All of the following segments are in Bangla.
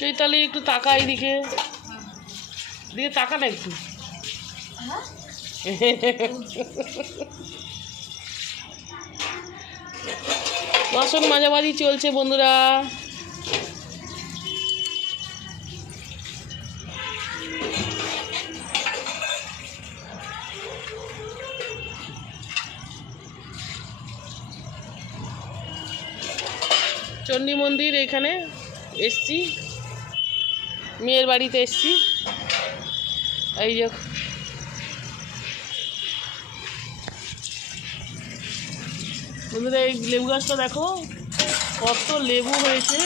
চৈতালি একটু তাকা এইদিকে, দিকে তাকা না একটু। বাসন মাঝামাঝি চলছে বন্ধুরা। চণ্ডী মন্দির এখানে এসছি, মেয়ের বাড়িতে এসছি। এই যে বন্ধুরা এই লেবু গাছটা দেখো কত লেবু হয়েছে,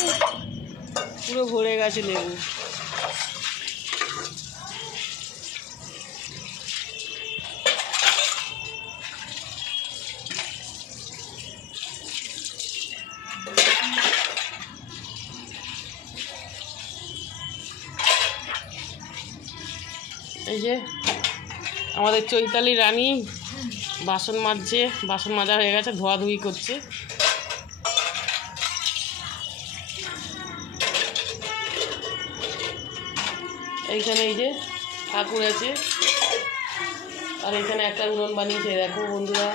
পুরো ভরে গেছে লেবু। এই যে আমাদের চৈতালি রানী বাসন মাজছে, বাসন মাজা হয়ে গেছে, ধোয়াধুয়ি করছে। এইখানে এই যে ঠাকুর আছে, আর এখানে একটা উনুন বানিয়েছে দেখো বন্ধুরা।